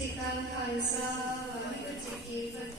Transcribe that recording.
จิตังขันสาวิปจิกิปเท